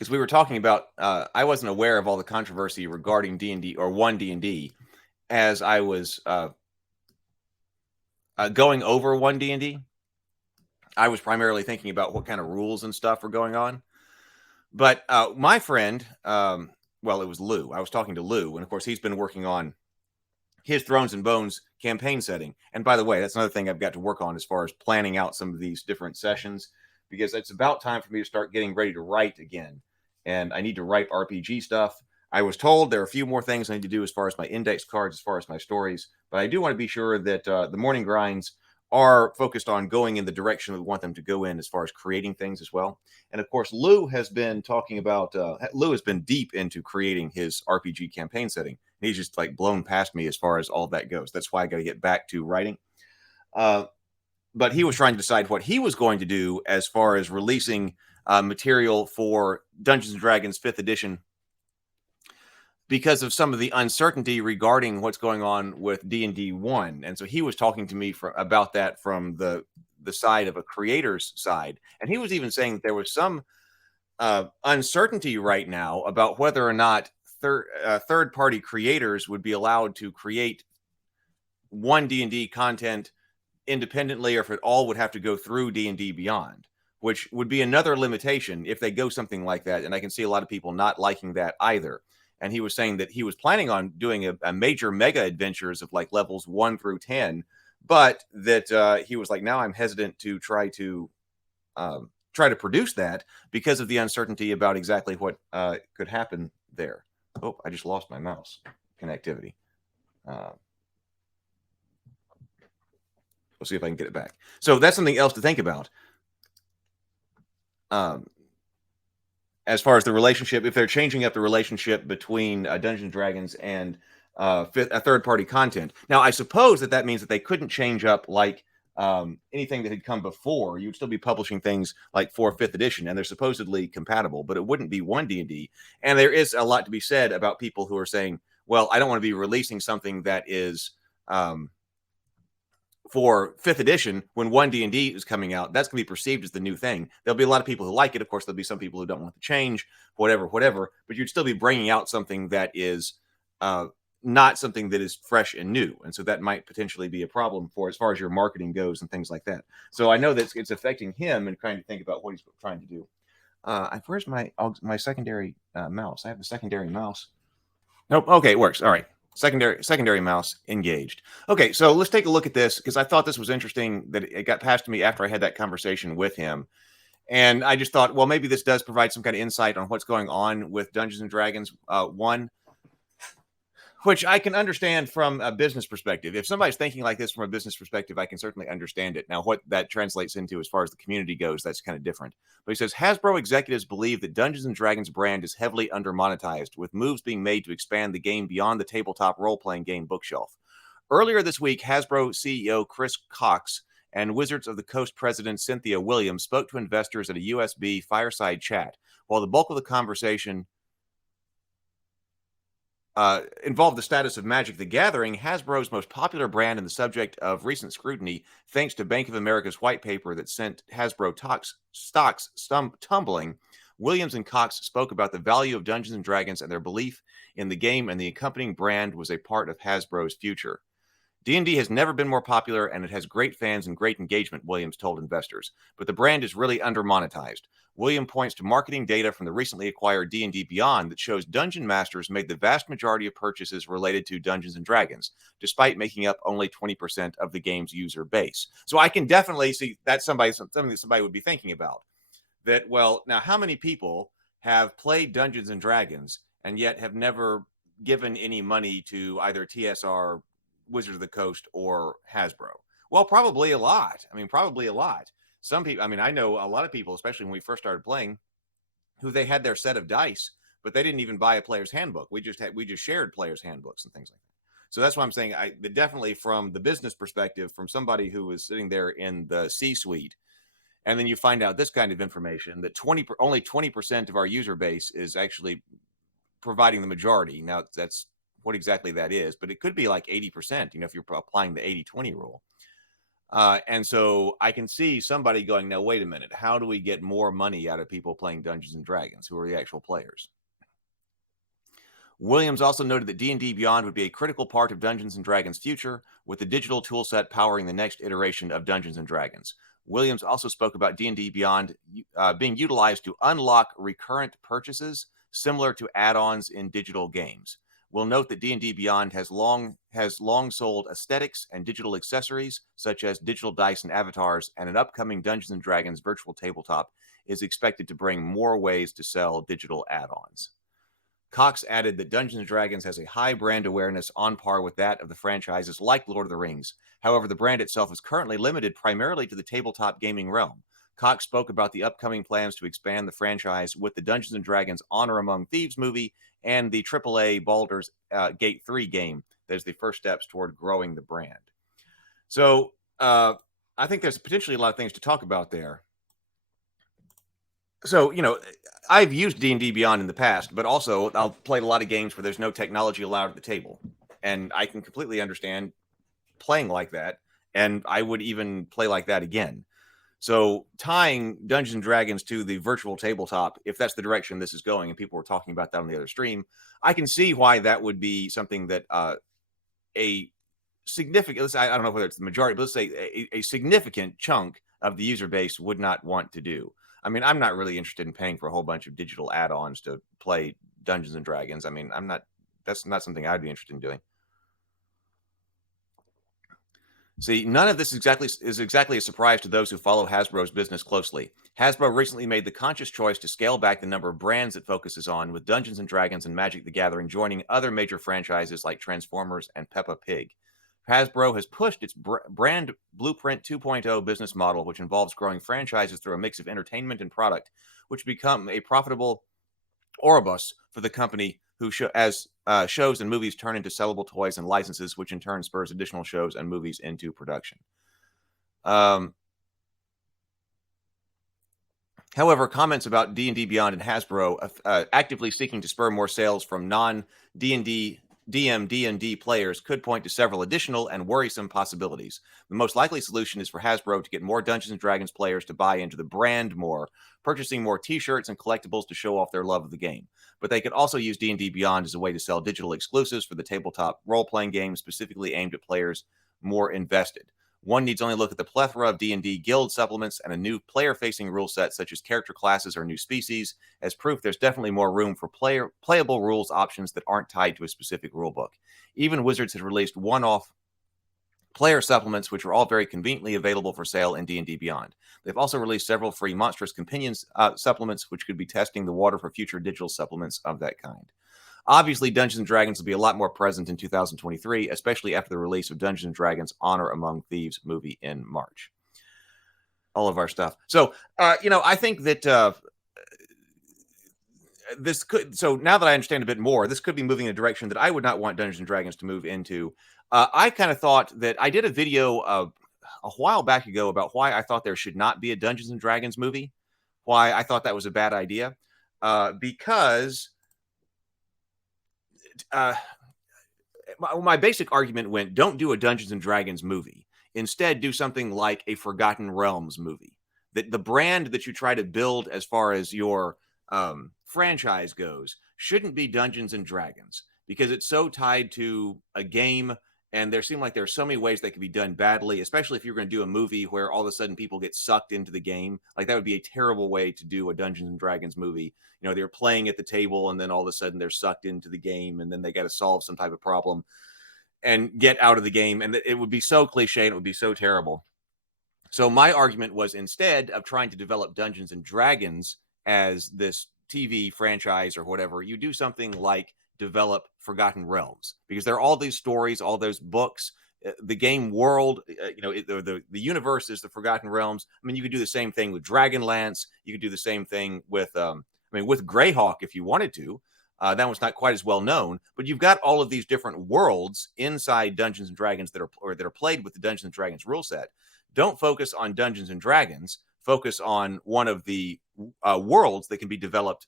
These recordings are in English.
because we were talking about, I wasn't aware of all the controversy regarding D&D or 1D&D as I was going over 1D&D. I was primarily thinking about what kind of rules and stuff were going on. But my friend, well, it was Lou. I was talking to Lou, and of course, he's been working on his Thrones and Bones campaign setting. And by the way, that's another thing I've got to work on as far as planning out some of these different sessions, because it's about time for me to start getting ready to write again. And I need to write RPG stuff. I was told there are a few more things I need to do as far as my index cards, as far as my stories, but I do want to be sure that the morning grinds are focused on going in the direction we want them to go in as far as creating things as well. And of course, Lou has been talking about, Lou has been deep into creating his RPG campaign setting. He's just like blown past me as far as all that goes. That's why I got to get back to writing. But he was trying to decide what he was going to do as far as releasing material for Dungeons and Dragons 5th edition, because of some of the uncertainty regarding what's going on with D&D 1. And so he was talking to me about that from the side of a creator's side. And he was even saying that there was some uncertainty right now about whether or not third-party creators would be allowed to create 1D&D content independently, or if it all would have to go through D&D Beyond, which would be another limitation if they go something like that. And I can see a lot of people not liking that either. And he was saying that he was planning on doing a major mega adventures of like levels 1 through 10, but that he was like, now I'm hesitant to try to produce that because of the uncertainty about exactly what could happen there. Oh, I just lost my mouse connectivity. We'll see if I can get it back. So that's something else to think about. As far as the relationship, if they're changing up the relationship between Dungeons and Dragons and third-party content. Now, I suppose that means that they couldn't change up like anything that had come before. You'd still be publishing things like for 5th edition, and they're supposedly compatible, but it wouldn't be 1D&D. And there is a lot to be said about people who are saying, well, I don't want to be releasing something that is for 5th edition when 1D&D is coming out. That's going to be perceived as the new thing. There'll be a lot of people who like it. Of course, there'll be some people who don't want to change, whatever, but you'd still be bringing out something that is not something that is fresh and new. And so that might potentially be a problem for as far as your marketing goes and things like that. So I know that it's affecting him and trying to think about what he's trying to do. Where's my secondary mouse? I have the secondary mouse. Nope. Okay, it works. All right. Secondary mouse engaged. Okay, so let's take a look at this, because I thought this was interesting that it got passed to me after I had that conversation with him. And I just thought, well, maybe this does provide some kind of insight on what's going on with Dungeons and Dragons 1, which I can understand from a business perspective. If somebody's thinking like this from a business perspective, I can certainly understand it. Now, what that translates into as far as the community goes, that's kind of different. But he says, Hasbro executives believe that Dungeons & Dragons brand is heavily under-monetized, with moves being made to expand the game beyond the tabletop role-playing game bookshelf. Earlier this week, Hasbro CEO Chris Cox and Wizards of the Coast president Cynthia Williams spoke to investors at a USB fireside chat. While the bulk of the conversation involved the status of Magic the Gathering, Hasbro's most popular brand and the subject of recent scrutiny, thanks to Bank of America's white paper that sent Hasbro stocks tumbling. Williams and Cox spoke about the value of Dungeons and Dragons and their belief in the game, and the accompanying brand was a part of Hasbro's future. D&D has never been more popular, and it has great fans and great engagement, Williams told investors. But the brand is really under-monetized. William points to marketing data from the recently acquired D&D Beyond that shows Dungeon Masters made the vast majority of purchases related to Dungeons & Dragons, despite making up only 20% of the game's user base. So I can definitely see that's something that somebody would be thinking about. That, well, now how many people have played Dungeons & Dragons and yet have never given any money to either TSR, Wizards of the Coast, or Hasbro? Well, probably a lot. Probably a lot. Some people, I know a lot of people, especially when we first started playing, who they had their set of dice, but they didn't even buy a player's handbook. We just shared player's handbooks and things like that. So that's why I'm saying, definitely from the business perspective, from somebody who was sitting there in the C-suite, and then you find out this kind of information that only 20% of our user base is actually providing the majority. Now, that's what exactly that is, but it could be like 80%, if you're applying the 80-20 rule. And so I can see somebody going, now, wait a minute, how do we get more money out of people playing Dungeons and Dragons? Who are the actual players? Williams also noted that D&D Beyond would be a critical part of Dungeons & Dragons' future, with the digital toolset powering the next iteration of Dungeons & Dragons. Williams also spoke about D&D Beyond being utilized to unlock recurrent purchases similar to add-ons in digital games. We'll note that D&D Beyond has long sold aesthetics and digital accessories, such as digital dice and avatars, and an upcoming Dungeons & Dragons virtual tabletop is expected to bring more ways to sell digital add-ons. Cox added that Dungeons & Dragons has a high brand awareness on par with that of the franchises like Lord of the Rings. However, the brand itself is currently limited primarily to the tabletop gaming realm. Cox spoke about the upcoming plans to expand the franchise with the Dungeons & Dragons Honor Among Thieves movie and the AAA Baldur's Gate 3 game that is the first steps toward growing the brand. So I think there's potentially a lot of things to talk about there. So, I've used D&D Beyond in the past, but also I'll play a lot of games where there's no technology allowed at the table. And I can completely understand playing like that. And I would even play like that again. So tying Dungeons and Dragons to the virtual tabletop, if that's the direction this is going, and people were talking about that on the other stream, I can see why that would be something that a significant, I don't know whether it's the majority, but let's say a significant chunk of the user base would not want to do. I mean, I'm not really interested in paying for a whole bunch of digital add-ons to play Dungeons and Dragons. I mean, that's not something I'd be interested in doing. See, none of this is exactly a surprise to those who follow Hasbro's business closely. Hasbro recently made the conscious choice to scale back the number of brands it focuses on, with Dungeons and Dragons and Magic the Gathering joining other major franchises like Transformers and Peppa Pig. Hasbro has pushed its brand Blueprint 2.0 business model, which involves growing franchises through a mix of entertainment and product, which become a profitable Ouroboros for the company, who as shows and movies turn into sellable toys and licenses, which in turn spurs additional shows and movies into production. However, comments about D&D Beyond and Hasbro actively seeking to spur more sales from non-D&D D&D players could point to several additional and worrisome possibilities. The most likely solution is for Hasbro to get more Dungeons & Dragons players to buy into the brand more, purchasing more t-shirts and collectibles to show off their love of the game. But they could also use D&D Beyond as a way to sell digital exclusives for the tabletop role-playing game specifically aimed at players more invested. One needs only look at the plethora of D&D guild supplements and a new player-facing rule set such as character classes or new species as proof there's definitely more room for playable rules options that aren't tied to a specific rulebook. Even Wizards has released one-off player supplements, which are all very conveniently available for sale in D&D Beyond. They've also released several free Monstrous Companions supplements, which could be testing the water for future digital supplements of that kind. Obviously, Dungeons & Dragons will be a lot more present in 2023, especially after the release of Dungeons & Dragons Honor Among Thieves movie in March. All of our stuff. So, I think that this could, so now that I understand a bit more, this could be moving in a direction that I would not want Dungeons & Dragons to move into. I kind of thought that I did a video a while back ago about why I thought there should not be a Dungeons & Dragons movie, why I thought that was a bad idea, because my basic argument went, don't do a Dungeons and Dragons movie. Instead, do something like a Forgotten Realms movie. That the brand that you try to build as far as your franchise goes shouldn't be Dungeons and Dragons, because it's so tied to a game, and there seem like there are so many ways that could be done badly, especially if you're going to do a movie where all of a sudden people get sucked into the game. Like, that would be a terrible way to do a Dungeons and Dragons movie. They're playing at the table and then all of a sudden they're sucked into the game, and then they got to solve some type of problem and get out of the game. And it would be so cliche and it would be so terrible. So my argument was, instead of trying to develop Dungeons and Dragons as this TV franchise or whatever, you do something like develop Forgotten Realms, because there are all these stories, all those books, the game world, the universe is the Forgotten Realms. I mean, you could do the same thing with Dragonlance. You could do the same thing with, with Greyhawk if you wanted to. That one's not quite as well known, but you've got all of these different worlds inside Dungeons and Dragons that are played with the Dungeons and Dragons rule set. Don't focus on Dungeons and Dragons. Focus on one of the worlds that can be developed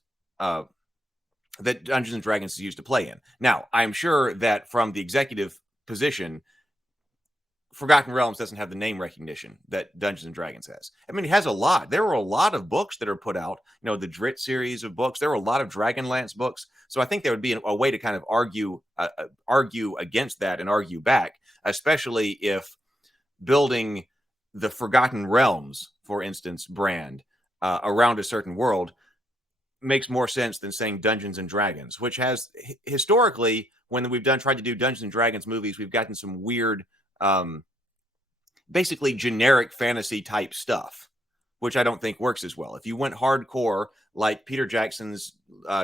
that Dungeons and Dragons is used to play in. Now, I'm sure that from the executive position, Forgotten Realms doesn't have the name recognition that Dungeons and Dragons has. I mean, it has a lot. There were a lot of books that are put out. The Drit series of books. There were a lot of Dragonlance books. So I think there would be a way to kind of argue against that and argue back, especially if building the Forgotten Realms, for instance, brand around a certain world makes more sense than saying Dungeons and Dragons, which has historically, when we've tried to do Dungeons and Dragons movies, we've gotten some weird, basically generic fantasy type stuff, which I don't think works as well. If you went hardcore like Peter Jackson's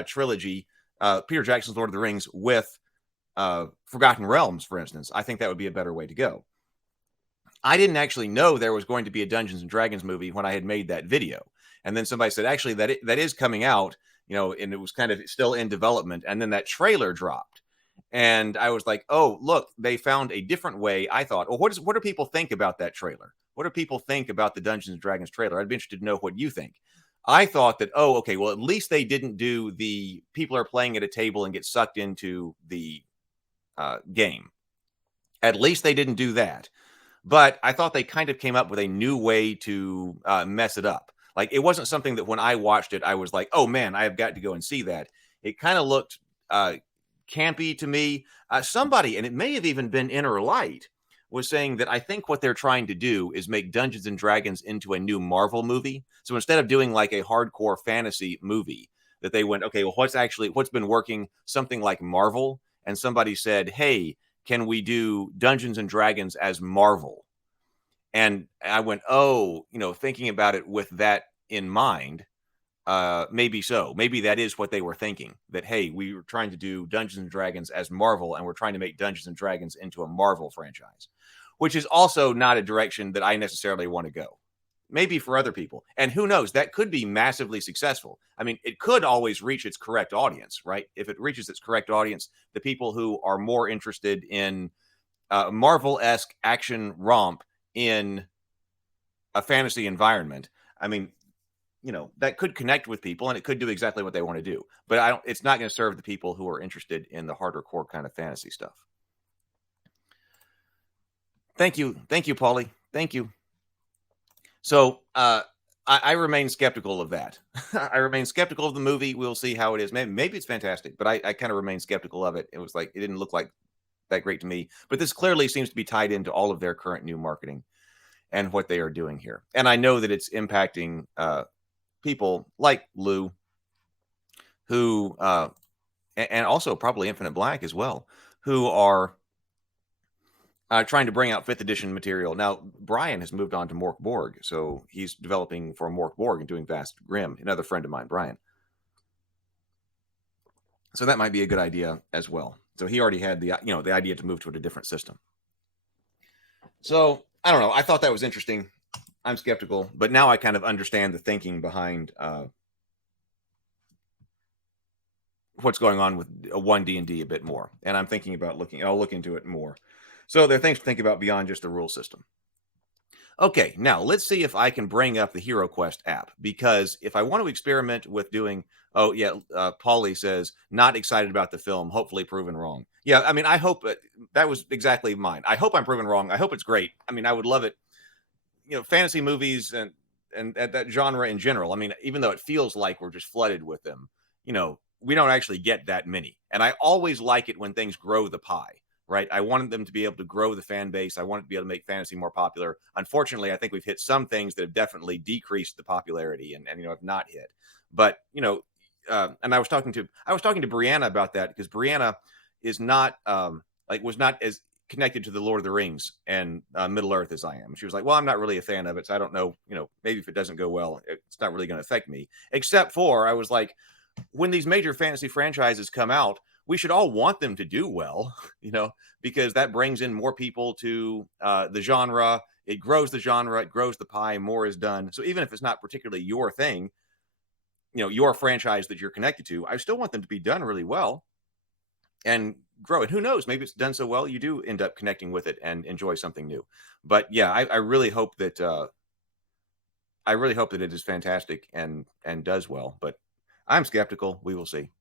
trilogy, Peter Jackson's Lord of the Rings with Forgotten Realms, for instance, I think that would be a better way to go. I didn't actually know there was going to be a Dungeons and Dragons movie when I had made that video. And then somebody said, actually, that is coming out, and it was kind of still in development. And then that trailer dropped. And I was like, oh, look, they found a different way. I thought, well, what do people think about that trailer? What do people think about the Dungeons and Dragons trailer? I'd be interested to know what you think. I thought that, oh, okay, well, at least they didn't do the people are playing at a table and get sucked into the game. At least they didn't do that. But I thought they kind of came up with a new way to mess it up. Like, it wasn't something that when I watched it, I was like, oh, man, I've got to go and see that. It kind of looked campy to me. Somebody, and it may have even been Inner Light, was saying that I think what they're trying to do is make Dungeons and Dragons into a new Marvel movie. So instead of doing like a hardcore fantasy movie, that they went, okay, well, what's been working? Something like Marvel. And somebody said, hey, can we do Dungeons and Dragons as Marvel? And I went, oh, thinking about it with that in mind, maybe so. Maybe that is what they were thinking, that, hey, we were trying to do Dungeons and Dragons as Marvel, and we're trying to make Dungeons and Dragons into a Marvel franchise, which is also not a direction that I necessarily want to go. Maybe for other people. And who knows, that could be massively successful. I mean, it could always reach its correct audience, right? If it reaches its correct audience, the people who are more interested in Marvel-esque action romp in a fantasy environment, I mean, that could connect with people and it could do exactly what they want to do. But it's not going to serve the people who are interested in the harder core kind of fantasy stuff. Thank you, Paulie. Thank you. So I remain skeptical of that. I remain skeptical of the movie. We'll see how it is. Maybe it's fantastic, but I kind of remain skeptical of it. It was like, it didn't look like that great to me. But this clearly seems to be tied into all of their current new marketing and what they are doing here. And I know that it's impacting people like Lou, who, and also probably Infinite Black as well, who are trying to bring out 5th edition material. Now, Brian has moved on to Mork Borg, so he's developing for Mork Borg and doing Vast Grim, another friend of mine, Brian. So that might be a good idea as well. So he already had the idea to move to a different system. So I don't know. I thought that was interesting. I'm skeptical, but now I kind of understand the thinking behind what's going on with a 1D&D a bit more. And I'm thinking about I'll look into it more. So there are things to think about beyond just the rule system. Okay, now let's see if I can bring up the Hero Quest app, because if I want to experiment with doing, Paulie says, not excited about the film, hopefully proven wrong. Yeah, I mean, I hope that was exactly mine. I hope I'm proven wrong. I hope it's great. I mean, I would love it. Fantasy movies and that genre in general. I mean, even though it feels like we're just flooded with them, we don't actually get that many. And I always like it when things grow the pie. Right. I wanted them to be able to grow the fan base. I wanted to be able to make fantasy more popular. Unfortunately, I think we've hit some things that have definitely decreased the popularity and have not hit. But, and I was talking to Brianna about that, because Brianna is not was not as connected to the Lord of the Rings and Middle Earth as I am. She was like, well, I'm not really a fan of it, so I don't know, maybe if it doesn't go well, it's not really going to affect me. Except for, I was like, when these major fantasy franchises come out, we should all want them to do well, because that brings in more people to the genre. It grows the genre, it grows the pie, more is done. So even if it's not particularly your thing, your franchise that you're connected to, I still want them to be done really well and grow. And who knows, maybe it's done so well, you do end up connecting with it and enjoy something new. But yeah, I really hope that it is fantastic and does well, but I'm skeptical. We will see.